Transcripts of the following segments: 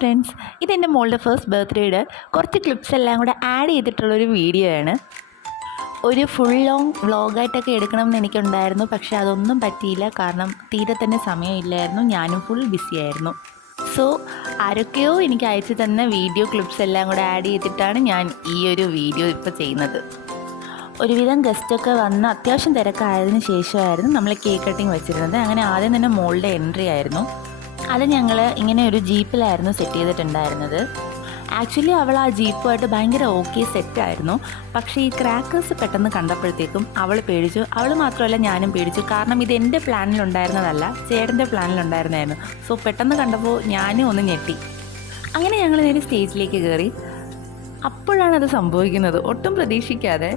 Friends, ഇതെൻ്റെ മോളുടെ first ബർത്ത്ഡേയുടെ കുറച്ച് ക്ലിപ്സ് എല്ലാം കൂടെ ആഡ് ചെയ്തിട്ടുള്ളൊരു വീഡിയോ ആണ്. ഒരു ഫുൾ ലോങ് വ്ളോഗായിട്ടൊക്കെ എടുക്കണമെന്ന് എനിക്കുണ്ടായിരുന്നു, പക്ഷേ അതൊന്നും പറ്റിയില്ല. കാരണം തീരെ തന്നെ സമയമില്ലായിരുന്നു, ഞാനും ഫുൾ ബിസി ആയിരുന്നു. സോ ആരൊക്കെയോ എനിക്ക് അയച്ചു തന്ന വീഡിയോ ക്ലിപ്സ് എല്ലാം കൂടെ ആഡ് ചെയ്തിട്ടാണ് ഞാൻ ഈ ഒരു വീഡിയോ ഇപ്പോൾ ചെയ്യുന്നത്. ഒരുവിധം ഗസ്റ്റൊക്കെ വന്ന് അത്യാവശ്യം തിരക്കായതിനു ശേഷമായിരുന്നു നമ്മൾ കേക്ക് കട്ടിങ് വെച്ചിരുന്നത്. അങ്ങനെ ആദ്യം തന്നെ മോളുടെ എൻട്രി ആയിരുന്നു. അത് ഞങ്ങൾ ഇങ്ങനെ ഒരു ജീപ്പിലായിരുന്നു സെറ്റ് ചെയ്തിട്ടുണ്ടായിരുന്നത്. ആക്ച്വലി അവൾ ആ ജീപ്പുമായിട്ട് ഭയങ്കര ഓക്കെ സെറ്റായിരുന്നു. പക്ഷേ ഈ ക്രാക്കേഴ്സ് പെട്ടെന്ന് കണ്ടപ്പോഴത്തേക്കും അവൾ പേടിച്ചു. അവൾ മാത്രമല്ല, ഞാനും പേടിച്ചു. കാരണം ഇത് എൻ്റെ പ്ലാനിലുണ്ടായിരുന്നതല്ല, ചേട്ടൻ്റെ പ്ലാനിലുണ്ടായിരുന്നായിരുന്നു. സോ പെട്ടെന്ന് കണ്ടപ്പോൾ ഞാനും ഒന്ന് ഞെട്ടി. അങ്ങനെ ഞങ്ങൾ നേരെ സ്റ്റേജിലേക്ക് കയറി. അപ്പോഴാണ് അത് സംഭവിക്കുന്നത്. ഒട്ടും പ്രതീക്ഷിക്കാതെ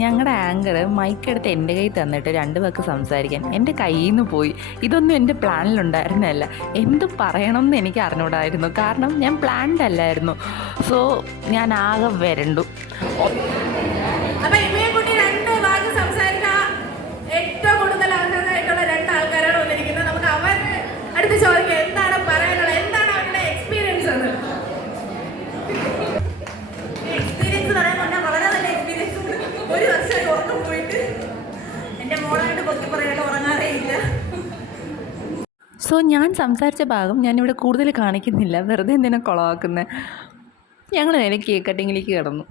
ഞങ്ങളുടെ ആങ്കർ മൈക്കെടുത്ത് എൻ്റെ കയ്യിൽ തന്നിട്ട് 2 വാക്ക് സംസാരിക്കാൻ എൻ്റെ കയ്യിൽ നിന്ന് പോയി. ഇതൊന്നും എൻ്റെ പ്ലാനിലുണ്ടായിരുന്നല്ല. എന്ത് പറയണമെന്ന് എനിക്ക് അറിഞ്ഞൂടായിരുന്നു. കാരണം ഞാൻ പ്ലാൻഡ് അല്ലായിരുന്നു. സോ ഞാൻ ആകെ വരണ്ടു. ഏറ്റവും കൂടുതൽ ആൾക്കാരായിട്ടുള്ള 2 ആൾക്കാരാണ് വന്നിരിക്കുന്നത്. നമുക്ക് അവരുടെ അടുത്ത് ചോദിക്കാം എന്താണ് പറയാനുള്ളത്, എന്താണ് അവരുടെ എക്സ്പീരിയൻസ് എന്ന്. എക്സ്പീരിയൻസ് പറയാൻ പറഞ്ഞാൽ വളരെ നല്ല എക്സ്പീരിയൻസ്. 1 വർഷമായി ഉറക്കം പോയിട്ട് എൻ്റെ മോളായിട്ട് പൊക്കി പറയാൻ ഉറങ്ങാറേ ഇല്ല. സോ ഞാൻ സംസാരിച്ച ഭാഗം ഞാനിവിടെ കൂടുതൽ കാണിക്കുന്നില്ല, വെറുതെ എന്തിനാ കുളമാക്കുന്നത്. ഞങ്ങൾ നേരെ കേക്ക് കട്ടിങ്ങിലേക്ക് കിടന്നു.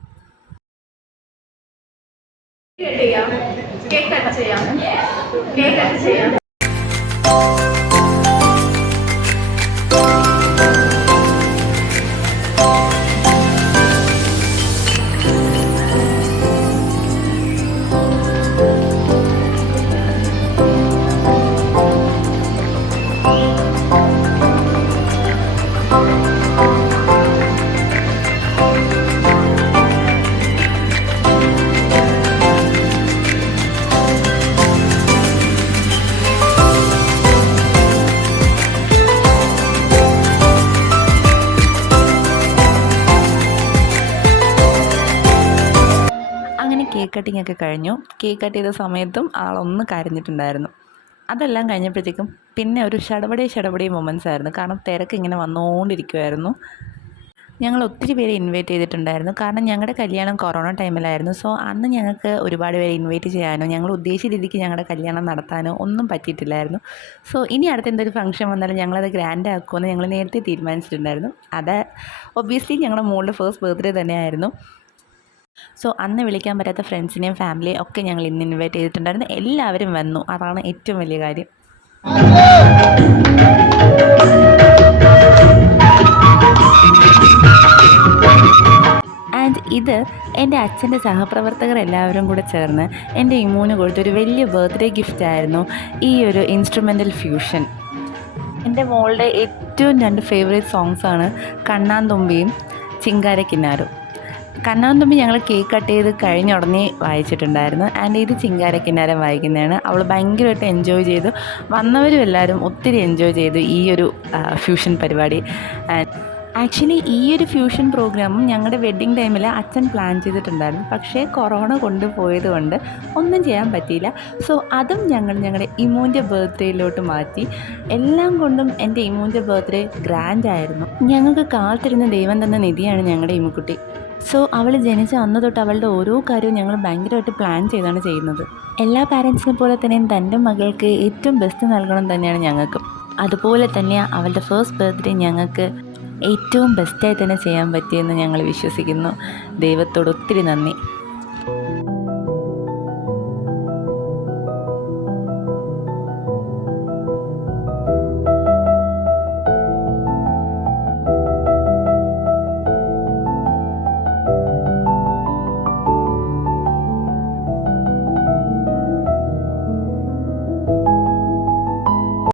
കേക്ക് കട്ട് ചെയ്യാം. കേക്ക് കട്ടിങ് ഒക്കെ കഴിഞ്ഞു. കേക്ക് കട്ട് ചെയ്ത സമയത്തും ആളൊന്ന് കരഞ്ഞിട്ടുണ്ടായിരുന്നു. അതെല്ലാം കഴിഞ്ഞപ്പോഴത്തേക്കും പിന്നെ ഒരു ഷടപടി മൊമെൻറ്റ്സ് ആയിരുന്നു. കാരണം തിരക്ക് ഇങ്ങനെ വന്നുകൊണ്ടിരിക്കുമായിരുന്നു. ഞങ്ങൾ ഒത്തിരി പേരെ ഇൻവൈറ്റ് ചെയ്തിട്ടുണ്ടായിരുന്നു. കാരണം ഞങ്ങളുടെ കല്യാണം കൊറോണ ടൈമിലായിരുന്നു. സോ അന്ന് ഞങ്ങൾക്ക് ഒരുപാട് പേരെ ഇൻവൈറ്റ് ചെയ്യാനോ ഞങ്ങൾ ഉദ്ദേശിച്ച രീതിക്ക് ഞങ്ങളുടെ കല്യാണം നടത്താനോ ഒന്നും പറ്റിയിട്ടില്ലായിരുന്നു. സോ ഇനി അടുത്ത എന്തൊരു ഫംഗ്ഷൻ വന്നാലും ഞങ്ങളത് ഗ്രാൻഡ് ആക്കുമെന്ന് ഞങ്ങൾ നേരത്തെ തീരുമാനിച്ചിട്ടുണ്ടായിരുന്നു. അത് ഒബ്വിയസ്ലി ഞങ്ങളുടെ മോളുടെ ഫസ്റ്റ് ബർത്ത്ഡേ തന്നെയായിരുന്നു. സോ അന്ന് വിളിക്കാൻ പറ്റാത്ത ഫ്രണ്ട്സിനെയും ഫാമിലിയെയും ഒക്കെ ഞങ്ങൾ ഇന്ന് ഇൻവൈറ്റ് ചെയ്തിട്ടുണ്ടായിരുന്നു. എല്ലാവരും വന്നു. അതാണ് ഏറ്റവും വലിയ കാര്യം. ആൻഡ് ഇത് എൻ്റെ അച്ഛൻ്റെ സഹപ്രവർത്തകർ എല്ലാവരും കൂടെ ചേർന്ന് എൻ്റെ ഇമൂന് കൊടുത്തൊരു വലിയ ബർത്ത്ഡേ ഗിഫ്റ്റായിരുന്നു ഈ ഒരു ഇൻസ്ട്രുമെൻ്റൽ ഫ്യൂഷൻ. എൻ്റെ മോളുടെ ഏറ്റവും 2 ഫേവറേറ്റ് സോങ്സാണ് കണ്ണാന്തുമ്പിയും ചിങ്കാരക്കിന്നാരും. കണ്ണാന്തുമ്പി ഞങ്ങൾ കേക്ക് കട്ട് ചെയ്ത് കഴിഞ്ഞ ഉടനെ വായിച്ചിട്ടുണ്ടായിരുന്നു. ആൻഡ് ഇത് ചിങ്കാരക്കിന്നാരം വായിക്കുന്നതാണ്. അവൾ ഭയങ്കരമായിട്ട് എൻജോയ് ചെയ്തു. വന്നവരും എല്ലാവരും ഒത്തിരി എൻജോയ് ചെയ്തു ഈ ഒരു ഫ്യൂഷൻ പരിപാടി. ആക്ച്വലി ഈ ഒരു ഫ്യൂഷൻ പ്രോഗ്രാമും ഞങ്ങളുടെ വെഡ്ഡിങ് ടൈമിൽ അച്ഛൻ പ്ലാൻ ചെയ്തിട്ടുണ്ടായിരുന്നു. പക്ഷേ കൊറോണ കൊണ്ടുപോയത് കൊണ്ട് ഒന്നും ചെയ്യാൻ പറ്റിയില്ല. സോ അതും ഞങ്ങളുടെ ഇമൂൻ്റെ ബർത്ത്ഡേയിലോട്ട് മാറ്റി. എല്ലാം കൊണ്ടും എൻ്റെ ഇമൂൻ്റെ ബർത്ത്ഡേ ഗ്രാൻഡ് ആയിരുന്നു. ഞങ്ങൾക്ക് കാത്തിരുന്ന ദൈവം തന്ന നിധിയാണ് ഞങ്ങളുടെ ഇമുക്കുട്ടി. സോ അവൾ ജനിച്ച അന്ന് തൊട്ട് അവളുടെ ഓരോ കാര്യവും ഞങ്ങൾ ഭയങ്കരമായിട്ട് പ്ലാൻ ചെയ്താണ് ചെയ്യുന്നത്. എല്ലാ പാരൻസിനെ പോലെ തന്നെ തൻ്റെ മകൾക്ക് ഏറ്റവും ബെസ്റ്റ് നൽകണം തന്നെയാണ് ഞങ്ങൾക്കും. അതുപോലെ തന്നെ അവളുടെ ഫസ്റ്റ് ബർത്ത്ഡേ ഞങ്ങൾക്ക് ഏറ്റവും ബെസ്റ്റായി തന്നെ ചെയ്യാൻ പറ്റിയെന്ന് ഞങ്ങൾ വിശ്വസിക്കുന്നു. ദൈവത്തോട് ഒത്തിരി നന്ദി.